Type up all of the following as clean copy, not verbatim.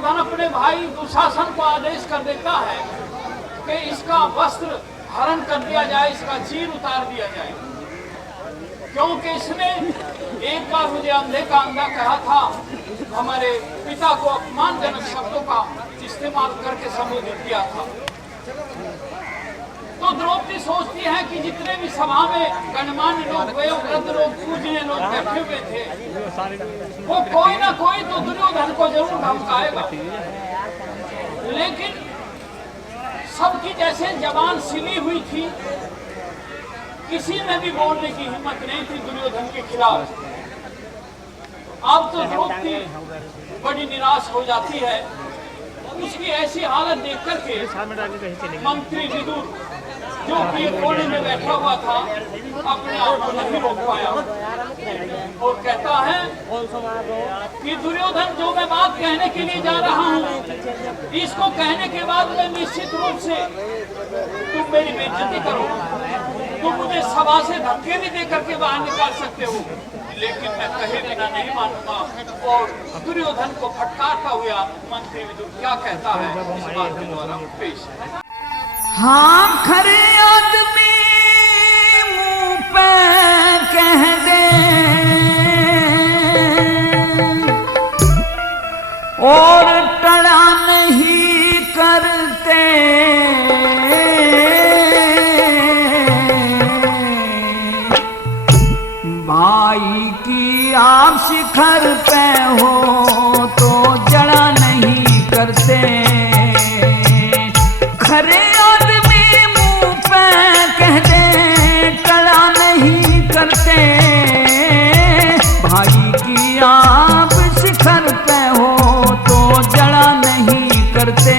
दुर्योधन अपने भाई दुशासन को आदेश कर देता है कि इसका वस्त्र हरण कर दिया जाए, इसका चीर उतार दिया जाए, क्योंकि इसने एक बार मुझे अंधे का अंधा कहा था, हमारे पिता को अपमानजनक शब्दों का इस्तेमाल करके संबोधित किया था। तो द्रौपदी सोचती है कि जितने भी सभा में गणमान्य लोग, वयोवृद्ध लोग, पूजनीय लोग बैठे हुए थे, वो कोई ना कोई तो दुर्योधन को जरूर धमकाएगा, लेकिन सबकी जैसे जबान सिली हुई थी, किसी में भी बोलने की हिम्मत नहीं थी दुर्योधन के खिलाफ। अब तो द्रौपदी बड़ी निराश हो जाती है। उसकी ऐसी हालत देख करके मंत्री विदुर, जो कि कोने में बैठा हुआ था, अपने आप को नहीं रोक पाया और कहता है कि दुर्योधन, जो मैं बात कहने के लिए जा रहा हूँ, इसको कहने के बाद मैं निश्चित रूप से तुम मेरी बेइज्जती करो, तुम मुझे सभा से धक्के भी दे करके बाहर निकाल सकते हो, लेकिन मैं कहे बिना नहीं मानूंगा। और दुर्योधन को फटकारता हुआ मंत्री विदुर क्या कहता है, इस बात के द्वारा पेश है। हाँ, खरे आदमी मुंह पे कह दे और टड़ा नहीं करते, भाई की आप शिखर पे हो तो जड़ा नहीं करते। खरे आदमी मुंह पे कह दे टड़ा नहीं करते, भाई की आप शिखर पे हो तो जड़ा नहीं करते,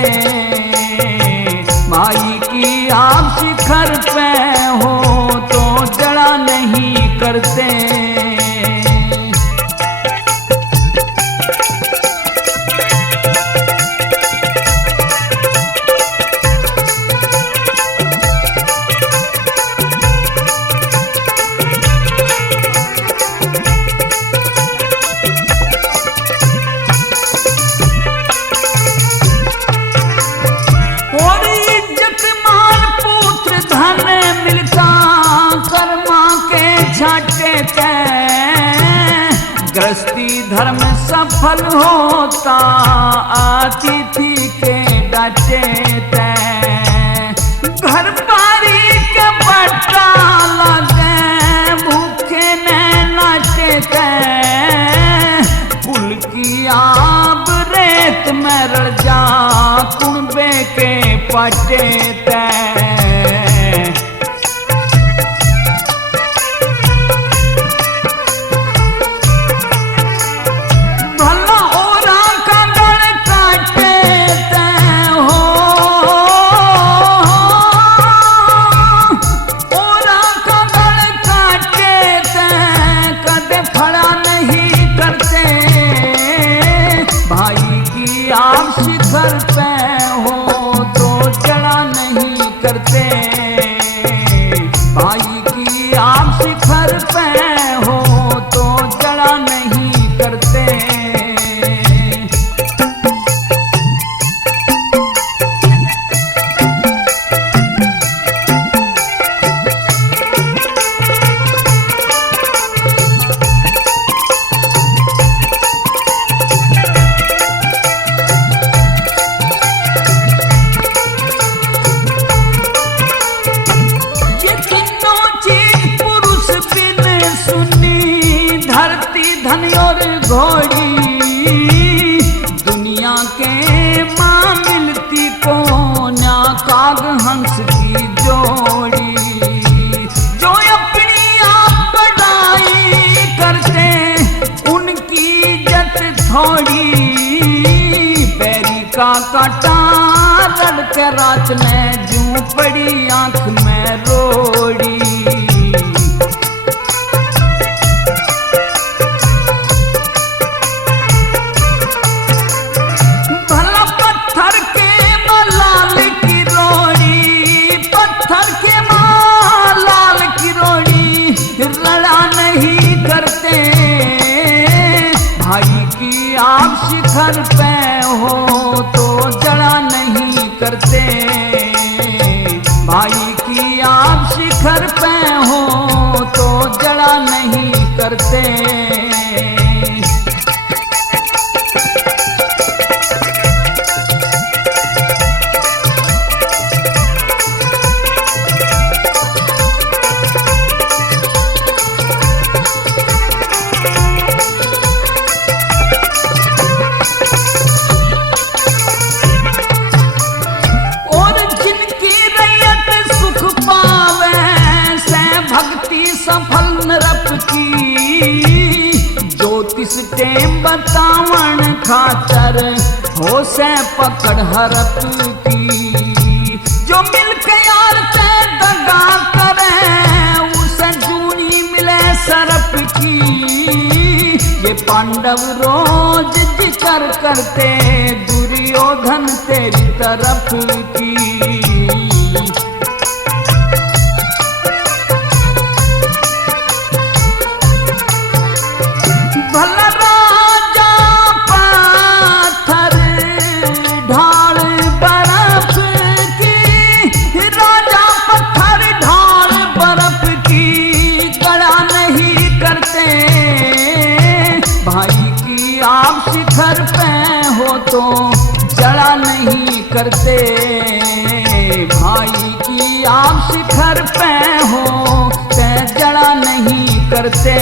भाई की आप शिखर पे हो तो जड़ा नहीं करते। गृहस्थी धर्म सफल होता, अतिथि के डाटे तैं, घर बारी के बट्टा लगे, भूखे ने नाचे तैं, पुल की आब रेत में रड़ जा, कुणबे के पटे तैं। आप शिखर पे हो तो जड़ा नहीं करते, भाई की आप शिखर पे हो तो जड़ा नहीं करते। धन और घोड़ी दुनिया के माँ मिलती को ना, काग हंस की जोड़ी, जो अपनी आप बढ़ाई करते उनकी इज्जत थोड़ी, बैरी का काटा लड़के रात में जूं पड़ी आंख में रोड़ी। भाई की आप शिखर पे हो तो जड़ा नहीं करते। भाई की आप शिखर पे हो तो जड़ा नहीं करते। सफल नरप की ज्योतिष के बतावन खातर हो से पकड़ हरप की। जो मिलके यार ते दगा करे उसे जूनी मिले सरप की। ये पांडव रोज जिक्र करते दुर्योधन तेरी तरफ की। शिखर पे हो तो जड़ा नहीं करते। भाई की आप शिखर पे हो तो जड़ा नहीं करते।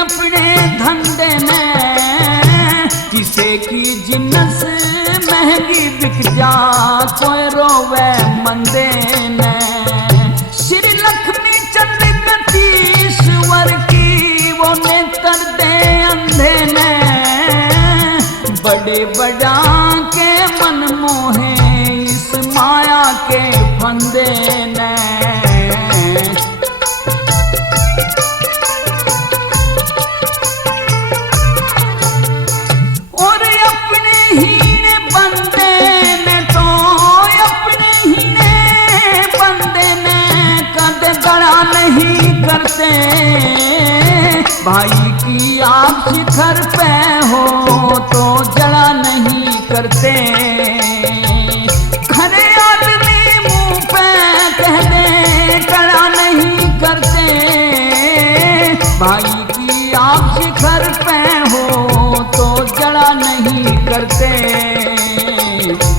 अपने धंधे में किसे की जिन्नस महंगी बिक जा कोई रोवे मंदे ने। श्री लक्ष्मी चंद गतीश्वर की वो नेत्र दे अंधे ने। बड़े बड़ा के मन मोहे इस माया के फंदे ने। नहीं करते। भाई की आप शिखर पे हो तो जड़ा नहीं करते। खरे आदमी मुंह पे कह दे कड़ा नहीं करते। भाई की आप शिखर पे हो तो जड़ा नहीं करते।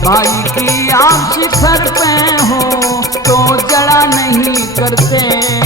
भाई की आप शिखर पे हो तो जड़ा नहीं करते।